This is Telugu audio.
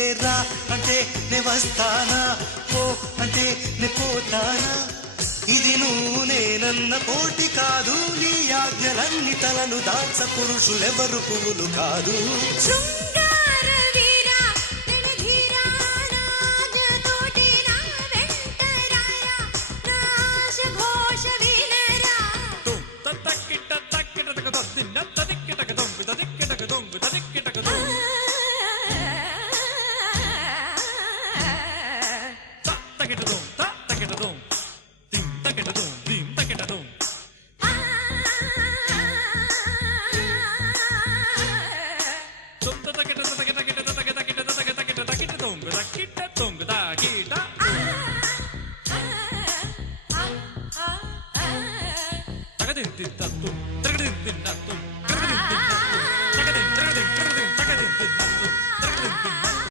నువ్వే రా అంటే నే వస్తానా, పో అంటే నే పోతానా. ఇది నువ్వు నేనన్న పోటీ కాదు, నీ ఆజ్ఞలన్నీ తలను దాచ పురుషులెవరు పువ్వులు కాదు. Takadim